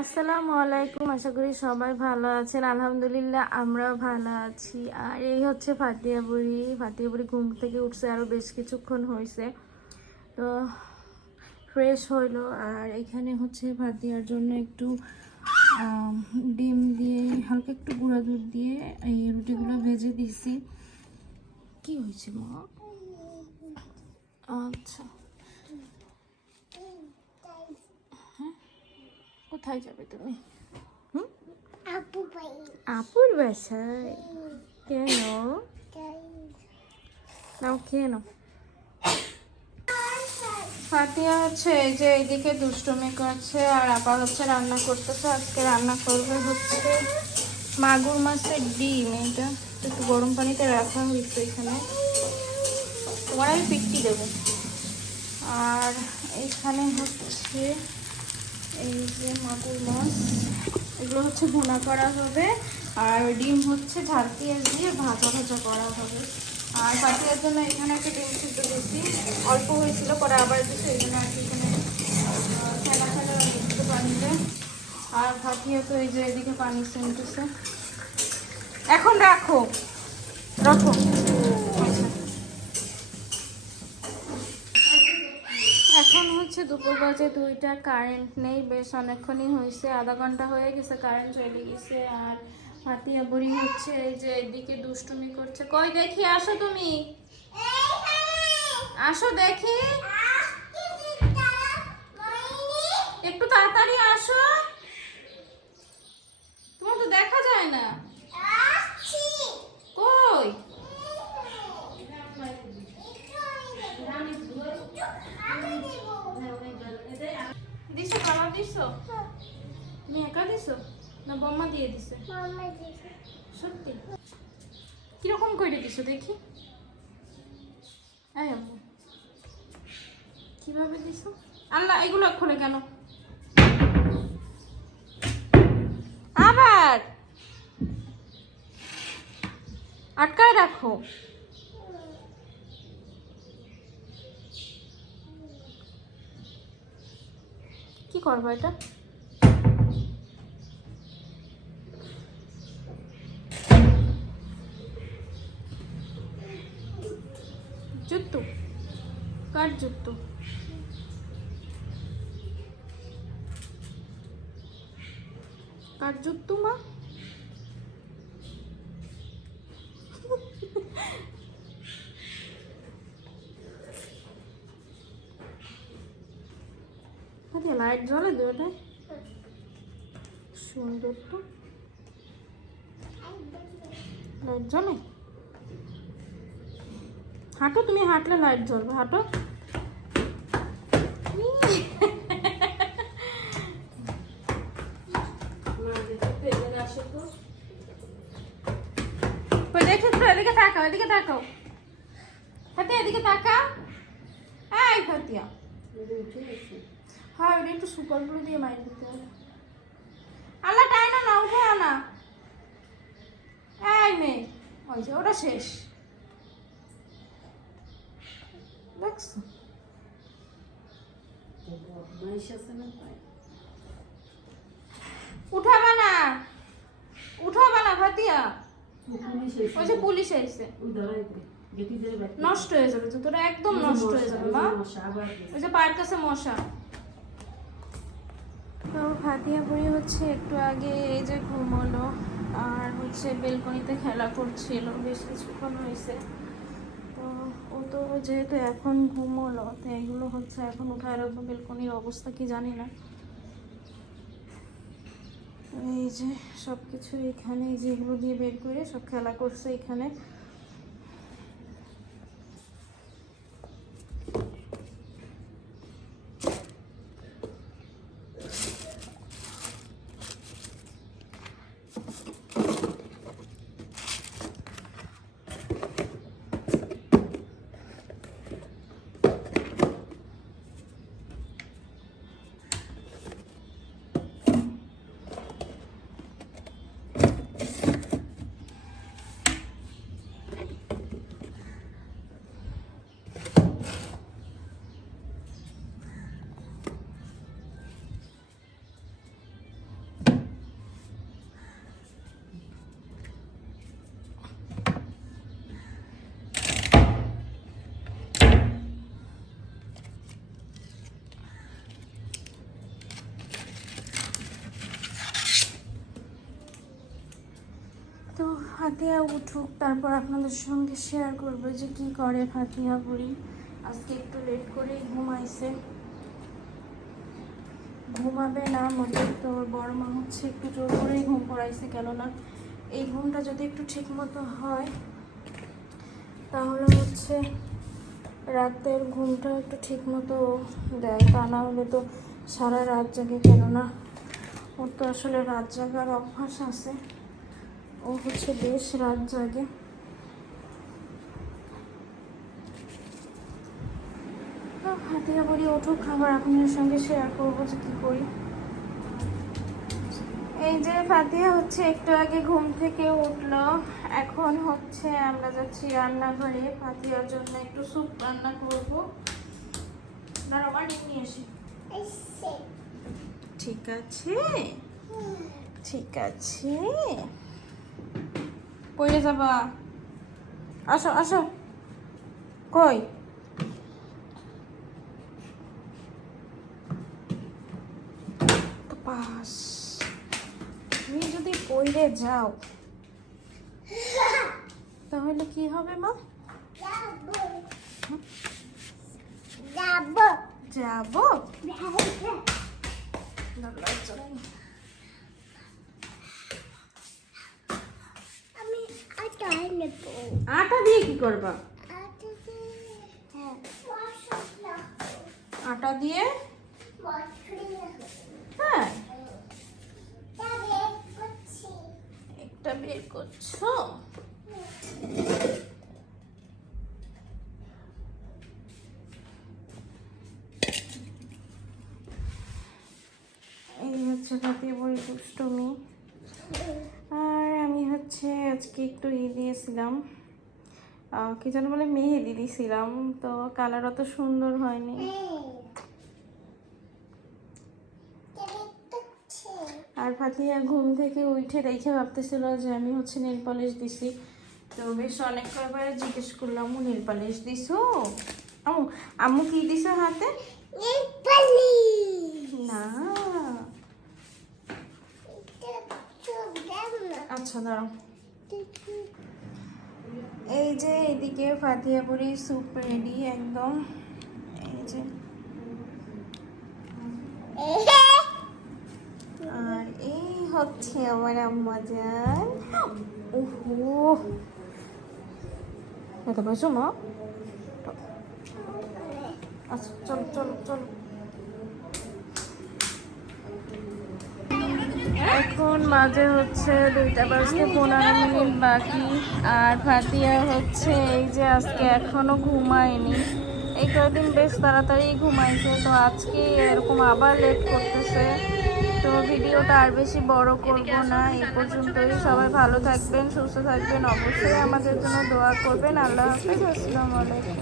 আসসালামু আলাইকুম, আশা করি সবাই ভালো আছেন। আলহামদুলিল্লাহ আমরাও ভালো আছি। আর এই হচ্ছে ফাতিয়া বুড়ি ঘুম থেকে উঠছে, আরও বেশ কিছুক্ষণ হয়েছে, তো ফ্রেশ হইলো। আর এখানে হচ্ছে ফাতিয়ার জন্য একটু ডিম দিয়ে হালকা একটু গুঁড়া দুধ দিয়ে এই রুটিগুলো ভেজে দিছি। কি হয়েছে মা? আচ্ছা, কোথায় যাবে তুমি? আপুর বাসায়? কেন? নাও খেয়ে নাও। ফাতিয়া হচ্ছে এই যে এইদিকে দুষ্টুমি করছে, আর আপা হচ্ছে রান্না করতেছে। আজকে রান্না করবে হচ্ছে মাগুর মাছের ডিম। এটা একটু গরম পানিতে রাখা হয়েছে এখানে, তোমার আমি পিট্টি দেবো। আর এখানে হচ্ছে এই যে মাগুর মাছ, এগুলো হচ্ছে ভুনা করা হবে। আর ডিম হচ্ছে ঝাল পেঁয়াজ দিয়ে ভাজা ভাজা করা হবে। আর পাটিয়ার জন্য এখানে একটা ডিম সিদ্ধ দিচ্ছি, অল্প হয়েছিল, পরে আবার দিচ্ছি। এই জন্য আর কি এখানে ফেলা ফেলা দিতে পানিতে। আর পাটিয়া তো এই যে এদিকে পানি সেমতেছে। এখন রাখো রাখো। এখন হচ্ছে দুপুর বাজে 2টা, কারেন্ট নেই, বেশ অনেকক্ষণই হয়েছে, আধা ঘন্টা হয়ে গেছে কারেন্ট চলে গেছে। আর ফাতিয়া বুড়ি হচ্ছে এই যে এদিকে দুষ্টুমি করছে। কই দেখি, আসো তুমি, আসো দেখি, একটু তাড়াতাড়ি আসো, তোমার তো দেখা যায় না। কই দিছো? খাবার দিছো? তুমি একা দিছো না বম্মা দিয়ে দিছে? সত্যি? কিরকম করে দিছো দেখি? এই আম্মু, কিভাবে দিছো? আল্লাহ, এগুলো খোলে কেন? আবার আটকায় রাখো। কি করবো এটা? জুতো? কার জুতো? কার জুতো মা? লাইট জ্বলে দুটাই, সুন্দর তো। লাইট জ্বলে? হাঁটো, তুমি হাঁটলে লাইট জ্বলবে, হাঁটো। দেখো তো, এদিকে তাকাও, এদিকে তাকাও। ফাতিয়া এদিকে তাকাও। এই ফাতিয়া, হ্যাঁ, এটা একটু সুপার গ্লু দিয়ে মাইর দিতে হবে। আল্লাহ, টাইনা না, উঠে আনা। এই মেয়ে, ওই যে ওটা শেষ, দেখছো? উঠাবা না, উঠাবা না ফাতিয়া। ওই যে পুলিশ এসে, নষ্ট হয়ে যাবে তো, তোরা একদম নষ্ট হয়ে যাবে মা। ওই যে পায়ের কাছে মশা। তো ফাতিয়া বুড়ি হচ্ছে একটু আগে এই যে ঘুমোলো, আর হচ্ছে বেলকনিতে খেলা করছিল, বেশ কিছুক্ষণ হয়েছে। তো ও তো যেহেতু এখন ঘুমোলো, তো এগুলো হচ্ছে এখন উঠায় রাখবো। বেলকনির অবস্থা কি জানি না। এই যে সব কিছু এখানে, যেগুলো দিয়ে বের করে সব খেলা করছে এখানে। ফাতিহা উঠুক, তারপর আপনাদের সঙ্গে শেয়ার করবো যে কি করে ফাতিহা বুড়ি। আজকে একটু লেট করেই ঘুমাইছে, ঘুমাবে না মোটে। তো ওর বড় মা হচ্ছে একটু জোর করেই ঘুম পড়াইছে, কেননা এই ঘুমটা যদি একটু ঠিক মতো হয় তাহলে হচ্ছে রাতের ঘুমটা একটু ঠিক মতো দেয়, তা না হলে তো সারা রাত জাগে। কেননা ওর তো আসলে রাত জাগার অভ্যাস আছে, ও হচ্ছে বেশ রাত জাগে। ফাতিহা বুড়ি উঠুক, খাবার আপনাদের সঙ্গে শেয়ার করবো যে কী করি। এই যে ফাতিহা হচ্ছে একটু আগে ঘুম থেকে উঠলো, এখন হচ্ছে আমরা যাচ্ছি রান্নাঘরে ফাতিহার জন্য একটু স্যুপ রান্না করবো। না রোমা ডিম নিয়ে আসি। ঠিক আছে, ঠিক আছে, পড়ে যাবা। আসো আসো, কই তো পাস, তুমি যদি পড়ে যাও তাহলে কি হবে মা? যাবো। আটা দিয়ে কি করবা? আটা দিয়ে, হ্যাঁ একটা বের করছো। এই হচ্ছে ফাতিহা বুড়ি দুষ্টুমি। আর আমি হচ্ছে আজকে একটু দিয়েছিলাম, কি যেন বলে, মেহেদি দিয়েছিলাম, তো কালার অত সুন্দর হয়নি। আর ফাতিহা ঘুম থেকে উঠে দেখে ভাবতেছিল যে আমি হচ্ছে নেল পলিশ দিছি, তো বেশ অনেক কয়েকবার জিজ্ঞেস করলাম, ও নেল পলিশ দিছো? আম্মু, আম্মু কি দিছো হাতে? না, আচ্ছা দাঁড়াও। এই যে এদিকে ফাতিহা বুড়ি স্যুপ রেডি একদম। এই যে, আর এই হচ্ছে আমার আম্মাজান। ওহো, এত বসো মা। আচ্ছা চলো চলো চলো। এখন বাজে হচ্ছে 2:15 বাকি। আর ফাতিহা হচ্ছে এই যে আজকে এখনো ঘুমায়নি, এই কয়েকদিন বেশ তাড়াতাড়ি ঘুমাইছে, তো আজকে এরকম আবার লেট করতেছে। তো ভিডিওটা আর বেশি বড় করব না, এই পর্যন্তই। সবাই ভালো থাকবেন, সুস্থ থাকবেন, অবশ্যই আমাদের জন্য দোয়া করবেন। আল্লাহ হাফেজ, আসসালামু আলাইকুম।